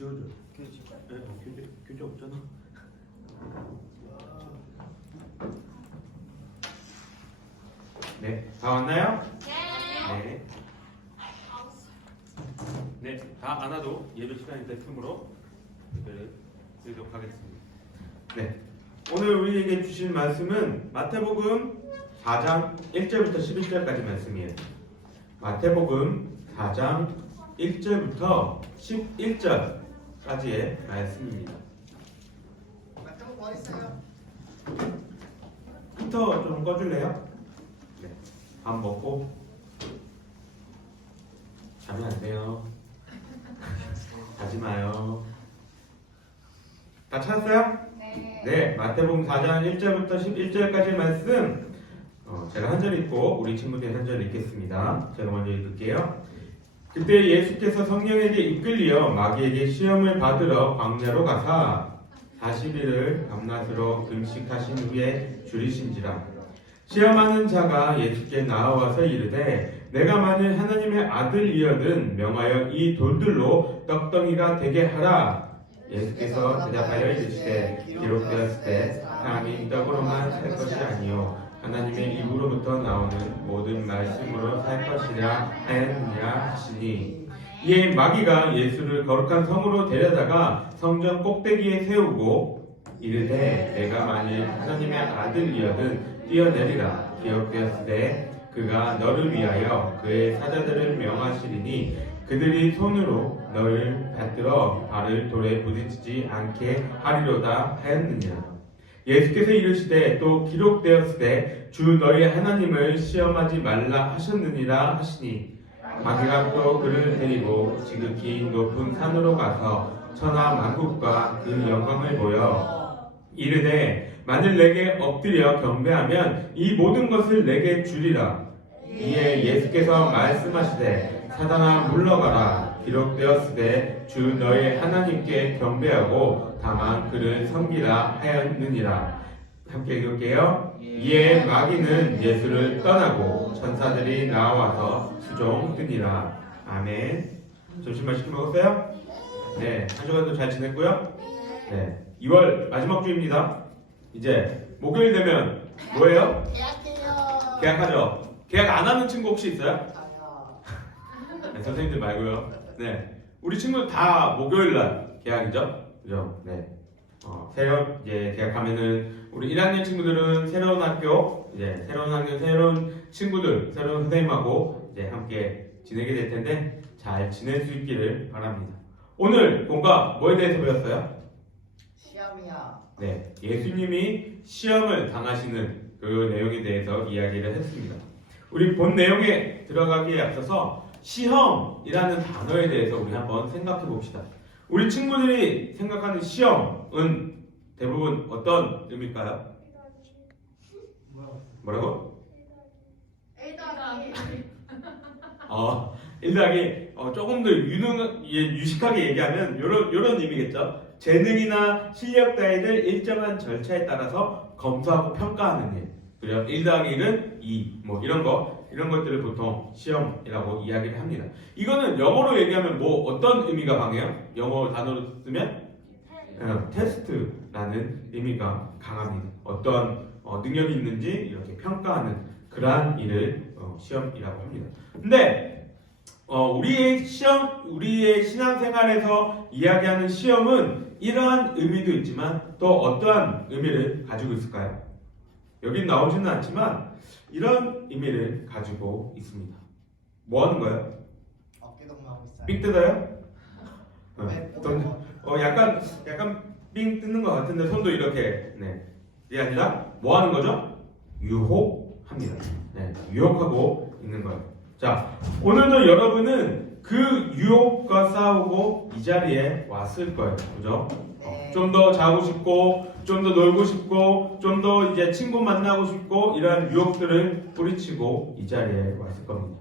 지워줘. 교재 없잖아. 네, 다 왔나요? 네. 네, 다 안 와도 예배 시간이 됐으므로 예배를 드리도록 하겠습니다. 네, 오늘 우리에게 주신 말씀은 마태복음 4장 1절부터 11절까지 말씀이에요. 마태복음 4장 1절부터 11절까지의 말씀입니다. 마태복음 어디 있어요? 히터 좀 꺼줄래요? 네, 밥 먹고 자면 안 돼요. 자지 마요. 다 찾았어요? 네, 마태복음 4장 1절부터 11절까지 말씀 제가 한 절 읽고 우리 친구들이 한 절 읽겠습니다. 제가 먼저 읽을게요. 그때 예수께서 성령에게 이끌리어 마귀에게 시험을 받으러 광야로 가사 40일을 밤낮으로 금식하신 후에 줄이신지라. 시험하는 자가 예수께 나와서 이르되 내가 만일 하나님의 아들이여든 명하여 이 돌들로 떡덩이가 되게 하라. 예수께서 대답하여 이르시되 기록되었을 때 사람이 떡으로만 살 것이 아니요 하나님의 입으로부터 나오는 모든 말씀으로 살 것이라 하였느니라 하시니. 이에 마귀가 예수를 거룩한 성으로 데려다가 성전 꼭대기에 세우고 이르되 내가 만일 하나님의 아들이여든 뛰어내리라. 기록되었을 때 그가 너를 위하여 그의 사자들을 명하시리니 그들이 손으로 너를 받들어 발을 돌에 부딪히지 않게 하리로다 하였느니라. 예수께서 이르시되 또 기록되었을 때 주 너희 하나님을 시험하지 말라 하셨느니라 하시니. 마귀가 또 그를 데리고 지극히 높은 산으로 가서 천하 만국과 그 영광을 보여 이르되 만일 내게 엎드려 경배하면 이 모든 것을 내게 주리라. 이에 예수께서 말씀하시되 사단아 물러가라. 기록되었으되 주 너희 하나님께 경배하고 다만 그를 섬기라 하였느니라. 함께 읽을게요. 이에 마귀는 예수를 떠나고 천사들이 나와서 수종드니라. 아멘. 점심 맛있게 먹었어요? 네. 한 주간도 잘 지냈고요. 네. 2월 마지막 주입니다. 이제 목요일 되면 뭐예요? 계약해요. 계약하죠. 계약 안 하는 친구 혹시 있어요? 저요. 네, 선생님들 말고요. 네. 우리 친구들 다 목요일 날 계약이죠? 그죠? 네. 새로 이제 계약하면은 우리 1학년 친구들은 새로운 학교, 이제 새로운 학년, 새로운 친구들, 새로운 선생님하고 이제 함께 지내게 될 텐데 잘 지낼 수 있기를 바랍니다. 오늘 본과 뭐에 대해서 배웠어요? 시험이야. 네. 예수님이 시험을 당하시는 그 내용에 대해서 이야기를 했습니다. 우리 본 내용에 들어가기에 앞서서 시험이라는 단어에 대해서 우리 한번 생각해 봅시다. 우리 친구들이 생각하는 시험은 대부분 어떤 의미일까요? 뭐라고? 1더하기 조금 더 유식하게 얘기하면 요런 의미겠죠. 재능이나 실력 따위를 일정한 절차에 따라서 검토하고 평가하는 일. 그래요. 1더하기 1은 2. 뭐 이런 것들을 보통 시험이라고 이야기를 합니다. 이거는 영어로 얘기하면 뭐 어떤 의미가 강해요? 영어 단어로 쓰면 테스트라는 의미가 강합니다. 어떤 능력이 있는지 이렇게 평가하는 그러한 일을 시험이라고 합니다. 근데 우리의 신앙생활에서 이야기하는 시험은 이러한 의미도 있지만 또 어떠한 의미를 가지고 있을까요? 여긴 나오지는 않지만 이런 의미를 가지고 있습니다. 뭐 하는 거예요? 어깨동무하고 있어요. 삑 뜯어요? 네, 약간 삥 뜯는 것 같은데 손도 이렇게. 네. 이게 아니라 뭐 하는 거죠? 유혹합니다. 네. 유혹하고 있는 거예요. 자, 오늘도 여러분은 그 유혹과 싸우고 이 자리에 왔을 거예요. 그죠? 네. 좀 더 자고 싶고, 좀 더 놀고 싶고, 좀 더 이제 친구 만나고 싶고, 이러한 유혹들을 뿌리치고 이 자리에 왔을 겁니다.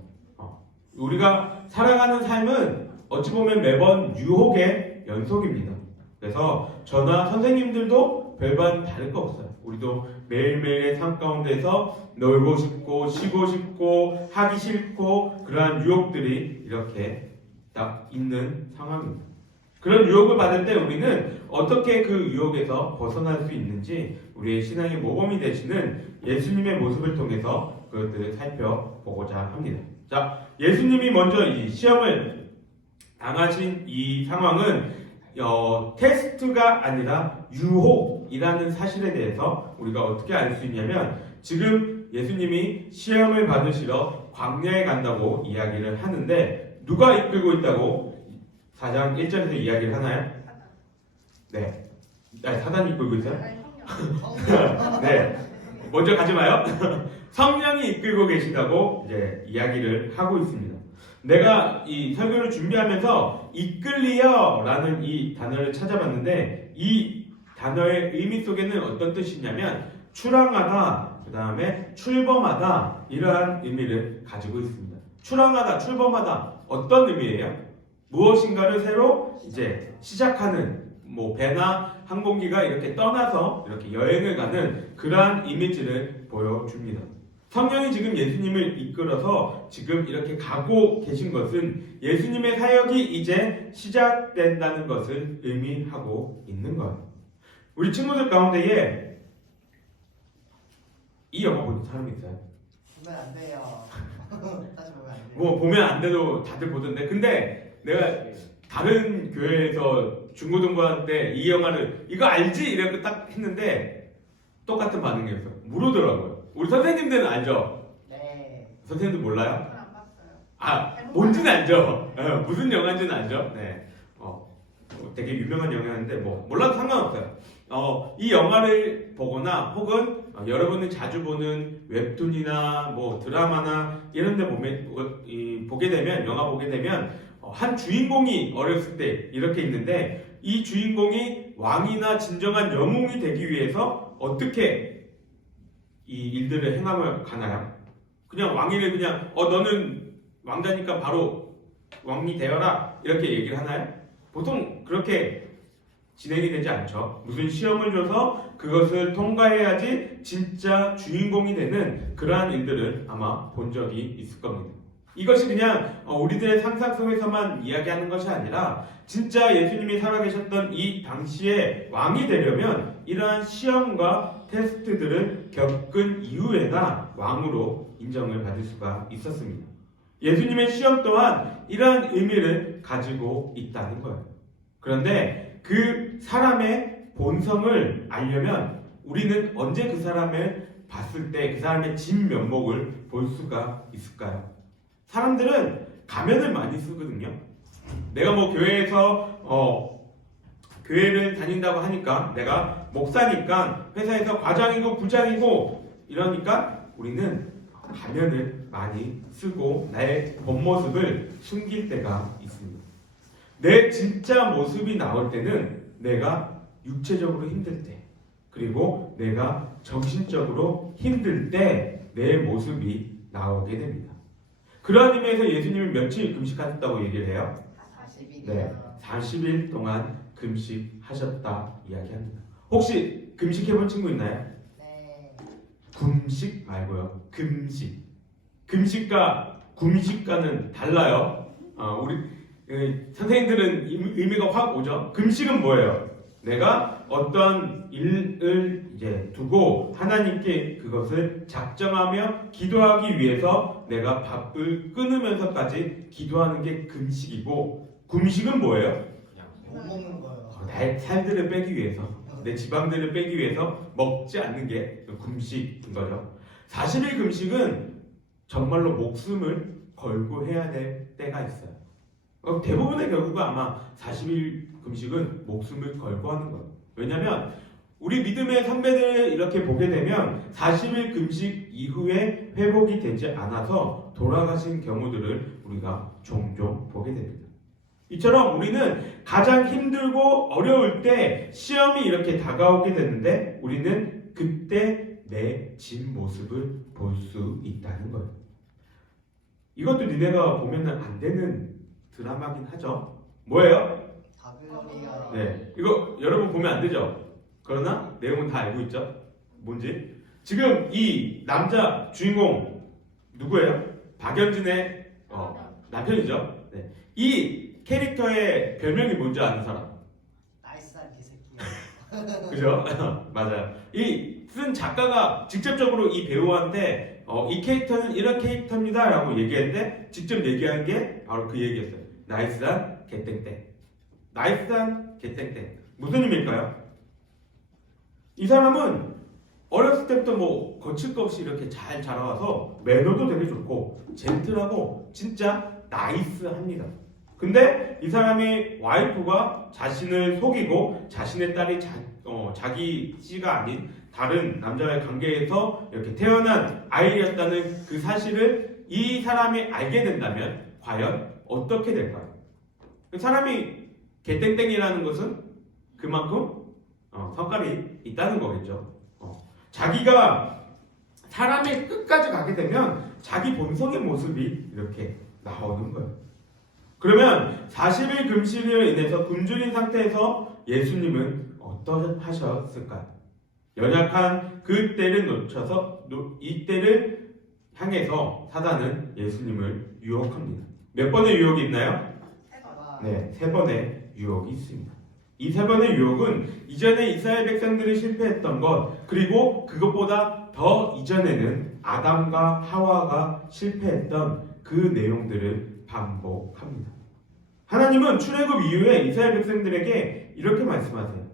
우리가 살아가는 삶은 어찌 보면 매번 유혹의 연속입니다. 그래서 저나 선생님들도 별반 다를 거 없어요. 우리도 매일매일의 삶 가운데서 놀고 싶고, 쉬고 싶고, 하기 싫고, 그러한 유혹들이 이렇게 딱 있는 상황입니다. 그런 유혹을 받을 때 우리는 어떻게 그 유혹에서 벗어날 수 있는지 우리의 신앙의 모범이 되시는 예수님의 모습을 통해서 그것들을 살펴보고자 합니다. 자, 예수님이 먼저 이 시험을 당하신 이 상황은 테스트가 아니라 유혹이라는 사실에 대해서 우리가 어떻게 알 수 있냐면 지금 예수님이 시험을 받으시러 광야에 간다고 이야기를 하는데 누가 이끌고 있다고 4장 1절에서 이야기를 하나요? 네. 사단이 이끌고 있어요? 네. 먼저 가지 마요. 성령이 이끌고 계신다고 이제 이야기를 하고 있습니다. 내가 이 설교를 준비하면서 이끌리어라는 이 단어를 찾아봤는데 이 단어의 의미 속에는 어떤 뜻이냐면 출항하다, 그 다음에 출범하다 이러한 의미를 가지고 있습니다. 출항하다, 출범하다 어떤 의미예요? 무엇인가를 새로 이제 시작하는 뭐 배나 항공기가 이렇게 떠나서 이렇게 여행을 가는 그러한 이미지를 보여줍니다. 성령이 지금 예수님을 이끌어서 지금 이렇게 가고 계신 것은 예수님의 사역이 이제 시작된다는 것을 의미하고 있는 거예요. 우리 친구들 가운데에 이 영화 본 사람이 있어요? 보면 안 돼요. 다시 보면 안 돼요. 뭐 보면 안 돼도 다들 보던데 근데 내가 다른 교회에서 중고등부할 때 이 영화를 이거 알지? 이렇게 딱 했는데 똑같은 반응이었어. 모르더라고요. 우리 선생님들은 알죠? 네. 선생님들 몰라요? 안 봤어요. 아, 뭔지는 알죠? 무슨 영화인지는 알죠? 네. 되게 유명한 영화인데 뭐 몰라도 상관없어요. 이 영화를 보거나 혹은 여러분이 자주 보는 웹툰이나 뭐 드라마나 이런 데 보게 되면 영화 보게 되면 한 주인공이 어렸을 때 이렇게 있는데 이 주인공이 왕이나 진정한 영웅이 되기 위해서 어떻게 이 일들을 행하며 가나요? 그냥 왕위를 그냥 너는 왕자니까 바로 왕이 되어라 이렇게 얘기를 하나요? 보통 그렇게 진행이 되지 않죠. 무슨 시험을 줘서 그것을 통과해야지 진짜 주인공이 되는 그러한 일들을 아마 본 적이 있을 겁니다. 이것이 그냥 우리들의 상상 속에서만 이야기하는 것이 아니라 진짜 예수님이 살아계셨던 이 당시에 왕이 되려면 이러한 시험과 테스트들을 겪은 이후에나 왕으로 인정을 받을 수가 있었습니다. 예수님의 시험 또한 이러한 의미를 가지고 있다는 거예요. 그런데 그 사람의 본성을 알려면 우리는 언제 그 사람을 봤을 때 그 사람의 진면목을 볼 수가 있을까요? 사람들은 가면을 많이 쓰거든요. 내가 뭐 교회에서 교회를 다닌다고 하니까 내가 목사니까 회사에서 과장이고 부장이고 이러니까 우리는 가면을 많이 쓰고 나의 본 모습을 숨길 때가 있습니다. 내 진짜 모습이 나올 때는 내가 육체적으로 힘들 때 그리고 내가 정신적으로 힘들 때 내 모습이 나오게 됩니다. 그러한 의미에서 예수님이 며칠 금식하셨다고 얘기를 해요? 40일이요. 네, 40일 동안 금식하셨다 이야기합니다. 혹시 금식해본 친구 있나요? 네. 금식 말고요. 금식. 금식과 금식과는 달라요. 우리 선생님들은 의미가 확 오죠. 금식은 뭐예요? 내가 어떤 일을 이제 두고 하나님께 그것을 작정하며 기도하기 위해서 내가 밥을 끊으면서까지 기도하는 게 금식이고 금식은 뭐예요? 못 먹는 거예요. 나의 살들을 빼기 위해서 내 지방들을 빼기 위해서 먹지 않는 게 금식인 거죠. 40일 금식은 정말로 목숨을 걸고 해야 될 때가 있어요. 대부분의 경우가 아마 40일 금식은 목숨을 걸고 하는 거예요. 왜냐하면 우리 믿음의 선배들 이렇게 보게 되면 40일 금식 이후에 회복이 되지 않아서 돌아가신 경우들을 우리가 종종 보게 됩니다. 이처럼 우리는 가장 힘들고 어려울 때 시험이 이렇게 다가오게 되는데 우리는 그때 내 진 모습을 볼 수 있다는 거예요. 이것도 니네가 보면 안 되는 드라마긴 하죠. 뭐예요? 바빌로니아. 네, 이거 여러분 보면 안 되죠. 그러나 내용은 다 알고 있죠. 뭔지. 지금 이 남자 주인공 누구예요? 박연진의 남편이죠. 네. 이 캐릭터의 별명이 뭔지 아는 사람? 나이스한 개새끼야. 그죠? 맞아요. 이 쓴 작가가 직접적으로 이 배우한테 이 캐릭터는 이런 캐릭터입니다 라고 얘기했는데 직접 얘기한 게 바로 그 얘기였어요. 나이스한 개땡땡. 나이스한 개땡땡. 무슨 의미일까요? 이 사람은 어렸을 때부터 뭐 거칠 거 없이 이렇게 잘 자라와서 매너도 되게 좋고 젠틀하고 진짜 나이스합니다. 근데 이 사람의 와이프가 자신을 속이고 자신의 딸이 자기 씨가 아닌 다른 남자와의 관계에서 이렇게 태어난 아이였다는 그 사실을 이 사람이 알게 된다면 과연 어떻게 될까요? 그 사람이 개땡땡이라는 것은 그만큼 성깔이 있다는 거겠죠. 자기가 사람의 끝까지 가게 되면 자기 본성의 모습이 이렇게 나오는 거예요. 그러면 40일 금식을 인해서 굶주린 상태에서 예수님은 어떠하셨을까요? 연약한 그 때를 놓쳐서 이 때를 향해서 사단은 예수님을 유혹합니다. 몇 번의 유혹이 있나요? 네, 3번의 유혹이 있습니다. 이 3번의 유혹은 이전에 이스라엘 백성들이 실패했던 것, 그리고 그것보다 더 이전에는 아담과 하와가 실패했던 그 내용들을 반복합니다. 하나님은 출애굽 이후에 이스라엘 백성들에게 이렇게 말씀하세요.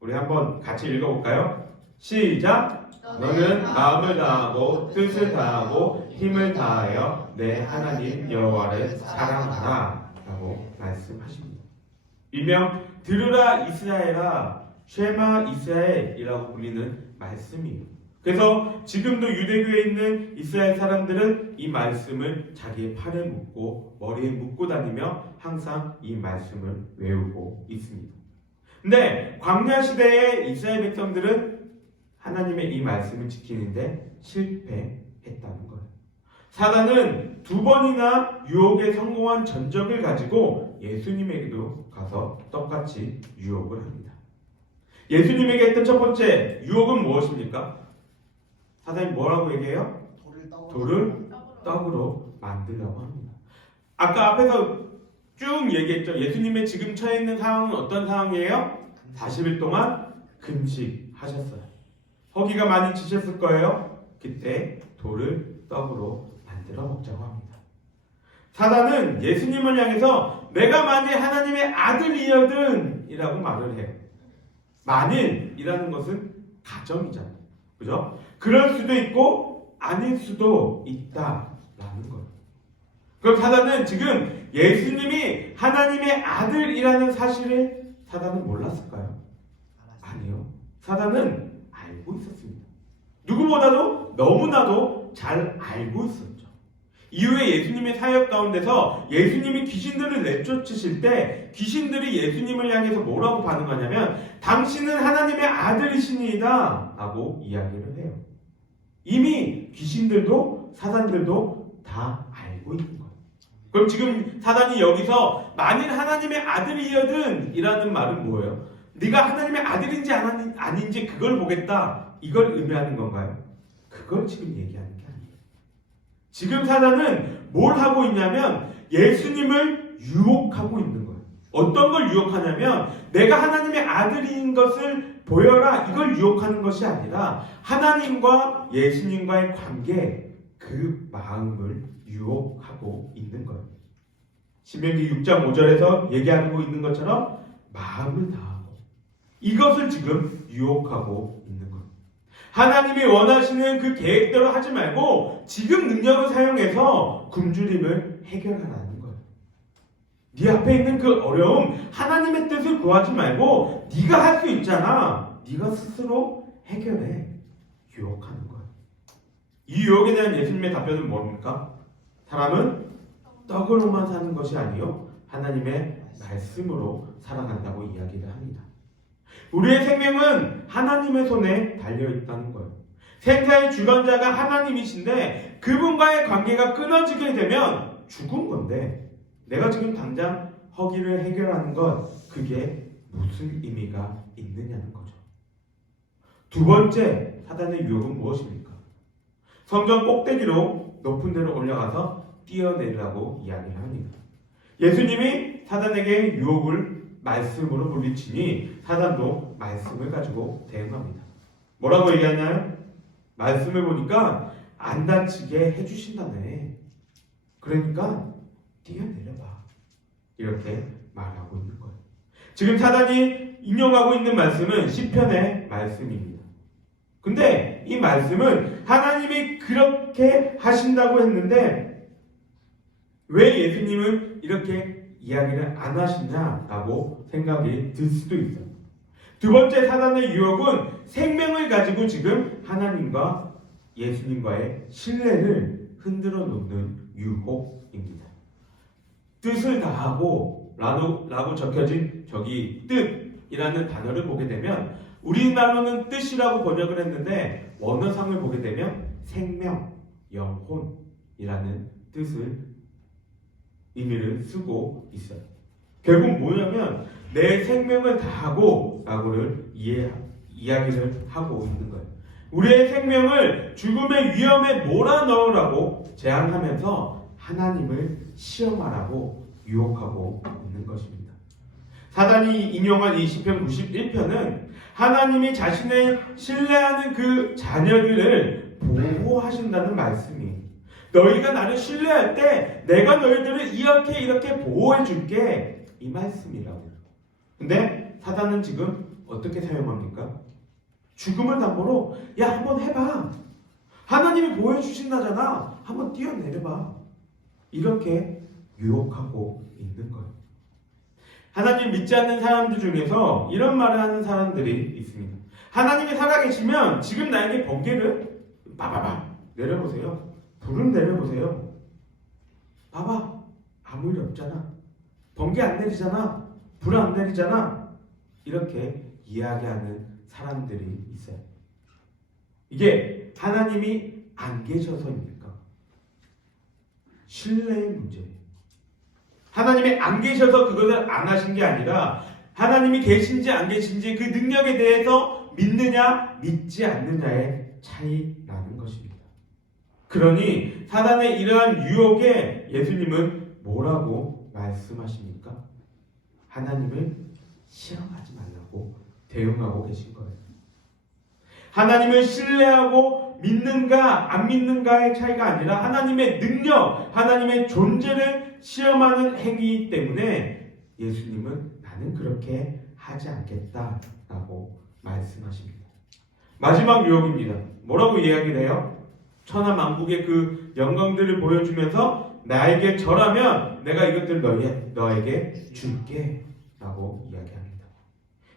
우리 한번 같이 읽어볼까요? 시작! 너는 마음을 다하고 뜻을 다하고 힘을 다하여 내 하나님 여호와를 사랑하라 라고 말씀하십니다. 일명 들으라 이스라엘아, 쉐마 이스라엘이라고 불리는 말씀이에요. 그래서 지금도 유대교에 있는 이스라엘 사람들은 이 말씀을 자기의 팔에 묶고 머리에 묶고 다니며 항상 이 말씀을 외우고 있습니다. 근데 광야 시대의 이스라엘 백성들은 하나님의 이 말씀을 지키는데 실패했다는 거예요. 사단은 2번이나 유혹에 성공한 전적을 가지고 예수님에게도 가서 똑같이 유혹을 합니다. 예수님에게 했던 첫 번째 유혹은 무엇입니까? 사단이 뭐라고 얘기해요? 돌을 떡으로 만들려고 합니다. 아까 앞에서 쭉 얘기했죠. 예수님의 지금 처해 있는 상황은 어떤 상황이에요? 40일 동안 금식하셨어요. 허기가 많이 지셨을 거예요. 그때 돌을 떡으로 만들어 먹자고 합니다. 사단은 예수님을 향해서 내가 만일 하나님의 아들이거든 이라고 말을 해요. 만일이라는 것은 가정이잖아요. 그죠? 그럴 수도 있고 아닐 수도 있다라는 거예요. 그럼 사단은 지금 예수님이 하나님의 아들이라는 사실을 사단은 몰랐을까요? 아니요. 사단은 알고 있었습니다. 누구보다도 너무나도 잘 알고 있었죠. 이후에 예수님의 사역 가운데서 예수님이 귀신들을 내쫓으실 때 귀신들이 예수님을 향해서 뭐라고 반응하냐면 당신은 하나님의 아들이시니이다 라고 이야기를 해요. 이미 귀신들도 사단들도 다 알고 있는 거예요. 그럼 지금 사단이 여기서 만일 하나님의 아들이거든 이라는 말은 뭐예요? 네가 하나님의 아들인지 아닌지 그걸 보겠다 이걸 의미하는 건가요? 그걸 지금 얘기하는 게 아니에요. 지금 사단은 뭘 하고 있냐면 예수님을 유혹하고 있는 거예요. 어떤 걸 유혹하냐면 내가 하나님의 아들인 것을 보여라 이걸 유혹하는 것이 아니라 하나님과 예수님과의 관계 그 마음을 유혹하고 있는 거예요. 신명기 6장 5절에서 얘기하고 있는 것처럼 마음을 다하고 이것을 지금 유혹하고 있는 거예요. 하나님이 원하시는 그 계획대로 하지 말고 지금 능력을 사용해서 굶주림을 해결하라는 거예요. 네 앞에 있는 그 어려움 하나님의 뜻을 구하지 말고 네가 할 수 있잖아. 네가 스스로 해결해. 유혹하는 거예요. 이 유혹에 대한 예수님의 답변은 뭡니까? 사람은 떡으로만 사는 것이 아니요 하나님의 말씀으로 살아간다고 이야기를 합니다. 우리의 생명은 하나님의 손에 달려있다는 거예요. 생사의 주관자가 하나님이신데 그분과의 관계가 끊어지게 되면 죽은 건데 내가 지금 당장 허기를 해결하는 것 그게 무슨 의미가 있느냐는 거죠. 두 번째 사단의 유혹은 무엇입니까? 성전 꼭대기로 높은 데로 올라가서 뛰어내리라고 이야기를 합니다. 예수님이 사단에게 유혹을 말씀으로 물리치니 사단도 말씀을 가지고 대응합니다. 뭐라고 얘기하나요? 말씀을 보니까 안 다치게 해주신다네. 그러니까 뛰어내려봐. 이렇게 말하고 있는 거예요. 지금 사단이 인용하고 있는 말씀은 시편의 말씀입니다. 근데 이 말씀은 하나님이 그렇게 하신다고 했는데 왜 예수님은 이렇게 이야기를 안 하시냐라고 생각이 들 수도 있어요. 두 번째 사단의 유혹은 생명을 가지고 지금 하나님과 예수님과의 신뢰를 흔들어 놓는 유혹입니다. 뜻을 다하고 라고 적혀진 저기 뜻이라는 단어를 보게 되면 우리나라로는 뜻이라고 번역을 했는데 원어상을 보게 되면 생명, 영혼이라는 뜻을 의미를 쓰고 있어요. 결국 뭐냐면 내 생명을 다하고 라고를 이야기를 하고 있는 거예요. 우리의 생명을 죽음의 위험에 몰아넣으라고 제안하면서 하나님을 시험하라고 유혹하고 있는 것입니다. 사단이 인용한 이 시편 91편은 하나님이 자신의 신뢰하는 그 자녀들을 보호하신다는 말씀이에요. 너희가 나를 신뢰할 때 내가 너희들을 이렇게 보호해 줄게, 이 말씀이라고. 근데 사단은 지금 어떻게 사용합니까? 죽음을 담보로 야 한번 해봐. 하나님이 보호해 주신다잖아. 한번 뛰어내려봐. 이렇게 유혹하고 있는 거예요. 하나님 믿지 않는 사람들 중에서 이런 말을 하는 사람들이 있습니다. 하나님이 살아계시면 지금 나에게 번개를 봐봐봐 내려보세요. 불은 내려보세요. 봐봐. 아무 일 없잖아. 번개 안 내리잖아. 불 안 내리잖아. 이렇게 이야기하는 사람들이 있어요. 이게 하나님이 안 계셔서입니까? 신뢰의 문제예요. 하나님이 안 계셔서 그것을 안 하신 게 아니라 하나님이 계신지 안 계신지 그 능력에 대해서 믿느냐 믿지 않느냐의 차이라는 것입니다. 그러니 사단의 이러한 유혹에 예수님은 뭐라고 말씀하십니까? 하나님을 시험하지 말라고 대응하고 계신 거예요. 하나님을 신뢰하고 믿는가 안 믿는가의 차이가 아니라 하나님의 능력, 하나님의 존재를 시험하는 행위이기 때문에 예수님은 나는 그렇게 하지 않겠다라고 말씀하십니다. 마지막 유혹입니다. 뭐라고 이야기를 해요? 천하만국의 그 영광들을 보여주면서 나에게 절하면 내가 이것들을 너에게 줄게 라고 이야기합니다.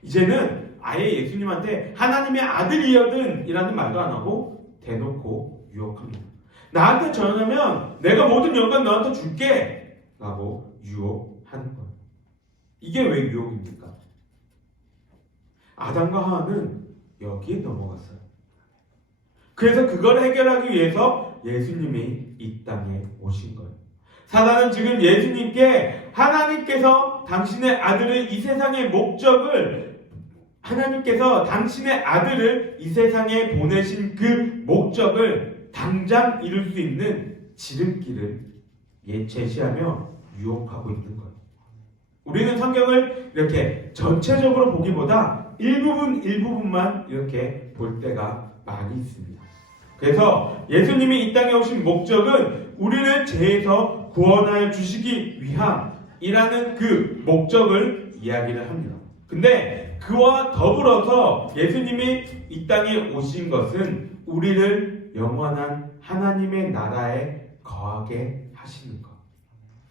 이제는 아예 예수님한테 하나님의 아들이여든 이라는 말도 안 하고 대놓고 유혹합니다. 나한테 전하면 내가 모든 영광 너한테 줄게 라고 유혹하는 거예요. 이게 왜 유혹입니까? 아담과 하와는 여기에 넘어갔어요. 그래서 그걸 해결하기 위해서 예수님이 이 땅에 오신 거예요. 사단은 지금 예수님께 하나님께서 당신의 아들을 이 세상의 목적을 하나님께서 당신의 아들을 이 세상에 보내신 그 목적을 당장 이룰 수 있는 지름길을 제시하며 유혹하고 있는 거예요. 우리는 성경을 이렇게 전체적으로 보기보다 일부분만 이렇게 볼 때가 많이 있습니다. 그래서 예수님이 이 땅에 오신 목적은 우리를 죄에서 구원하여 주시기 위함이라는 그 목적을 이야기를 합니다. 근데 그와 더불어서 예수님이 이 땅에 오신 것은 우리를 영원한 하나님의 나라에 거하게 하시는 것.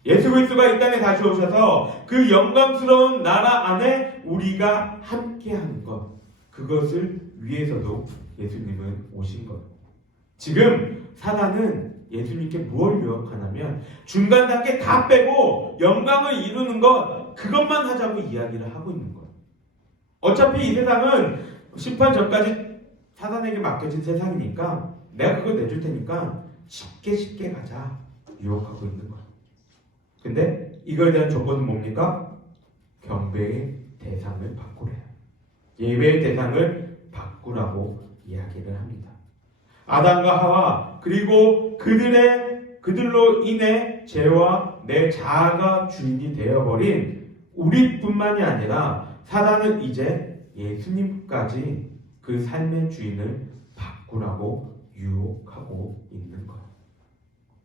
예수 그리스도가 이 땅에 다시 오셔서 그 영광스러운 나라 안에 우리가 함께하는 것. 그것을 위해서도 예수님은 오신 것. 지금 사단은 예수님께 무엇을 유혹하냐면 중간 단계 다 빼고 영광을 이루는 것, 그것만 하자고 이야기를 하고 있는 거예요. 어차피 이 세상은 심판 전까지 사단에게 맡겨진 세상이니까 내가 그거 내줄 테니까 쉽게 가자 유혹하고 있는 거예요. 근데 이거에 대한 조건은 뭡니까? 경배의 대상을 바꾸래요. 예배의 대상을 바꾸라고 이야기를 합니다. 아담과 하와 그리고 그들로 인해 죄와 내 자아가 주인이 되어버린 우리뿐만이 아니라 사단은 이제 예수님까지 그 삶의 주인을 바꾸라고 유혹하고 있는 거예요.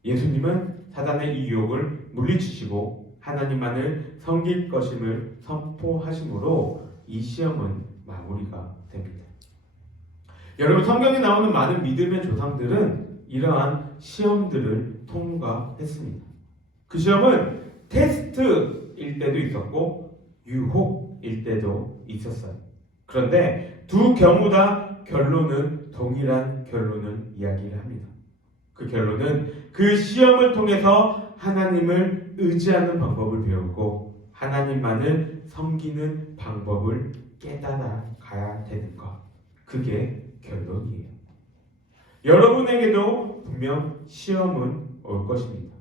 예수님은 사단의 이 유혹을 물리치시고 하나님만을 섬길 것임을 선포하심으로 이 시험은 마무리가 됩니다. 여러분, 성경에 나오는 많은 믿음의 조상들은 이러한 시험들을 통과했습니다. 그 시험은 테스트일 때도 있었고 유혹일 때도 있었어요. 그런데 두 경우 다 결론은 동일한 결론을 이야기를 합니다. 그 결론은 그 시험을 통해서 하나님을 의지하는 방법을 배우고 하나님만을 섬기는 방법을 깨달아 가야 되는 것. 그게 결론이에요. 여러분에게도 분명 시험은 올 것입니다.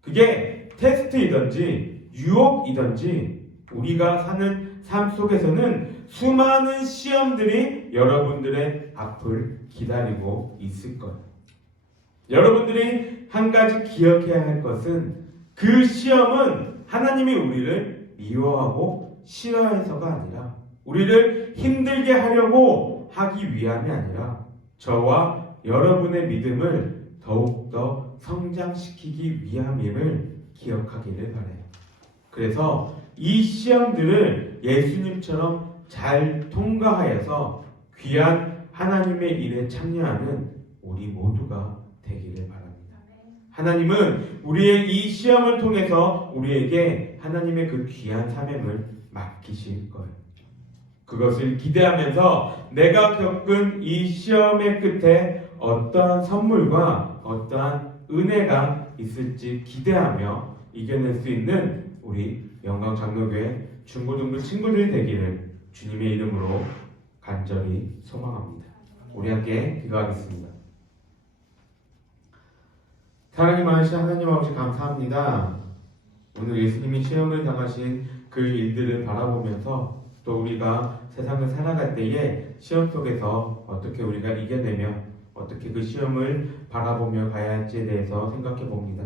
그게 테스트이든지 유혹이든지 우리가 사는 삶 속에서는 수많은 시험들이 여러분들의 앞을 기다리고 있을 거예요. 여러분들이 한 가지 기억해야 할 것은 그 시험은 하나님이 우리를 미워하고 싫어해서가 아니라 우리를 힘들게 하려고 하기 위함이 아니라 저와 여러분의 믿음을 더욱더 성장시키기 위함임을 기억하기를 바라요. 그래서 이 시험들을 예수님처럼 잘 통과하여서 귀한 하나님의 일에 참여하는 우리 모두가 되기를 바랍니다. 하나님은 우리의 이 시험을 통해서 우리에게 하나님의 그 귀한 사명을 맡기실 거예요. 그것을 기대하면서 내가 겪은 이 시험의 끝에 어떠한 선물과 어떠한 은혜가 있을지 기대하며 이겨낼 수 있는 우리 영광장로교회 중고등부 친구들이 되기를 주님의 이름으로 간절히 소망합니다. 우리 함께 기도하겠습니다. 사랑이 많으신 하나님 아버지 감사합니다. 오늘 예수님이 시험을 당하신 그 일들을 바라보면서 또 우리가 세상을 살아갈 때에 시험 속에서 어떻게 우리가 이겨내며 어떻게 그 시험을 바라보며 가야 할지에 대해서 생각해 봅니다.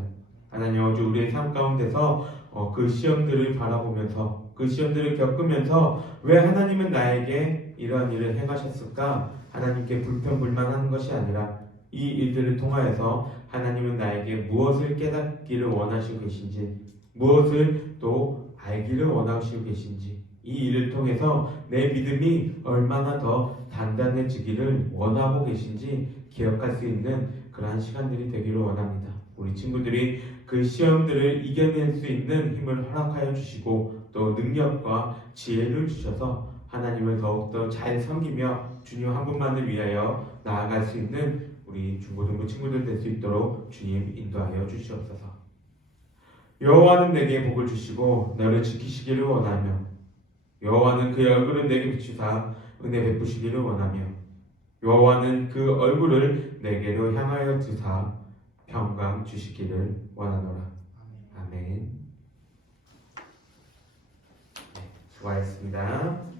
하나님 아버지, 우리의 삶 가운데서 그 시험들을 바라보면서 그 시험들을 겪으면서 왜 하나님은 나에게 이러한 일을 행하셨을까? 하나님께 불평불만하는 것이 아니라 이 일들을 통하여서 하나님은 나에게 무엇을 깨닫기를 원하시고 계신지, 무엇을 또 알기를 원하시고 계신지, 이 일을 통해서 내 믿음이 얼마나 더 단단해지기를 원하고 계신지 기억할 수 있는 그러한 시간들이 되기를 원합니다. 우리 친구들이 그 시험들을 이겨낼 수 있는 힘을 허락하여 주시고 또 능력과 지혜를 주셔서 하나님을 더욱더 잘 섬기며 주님 한 분만을 위하여 나아갈 수 있는 우리 중고등부 친구들 될 수 있도록 주님 인도하여 주시옵소서. 여호와는 내게 복을 주시고 너를 지키시기를 원하며 여호와는 그의 얼굴을 내게 비추사 은혜 베푸시기를 원하며 여호와는 그 얼굴을 내게로 향하여 두사 평강 주시기를 원하노라. 아멘. 네, 수고하셨습니다.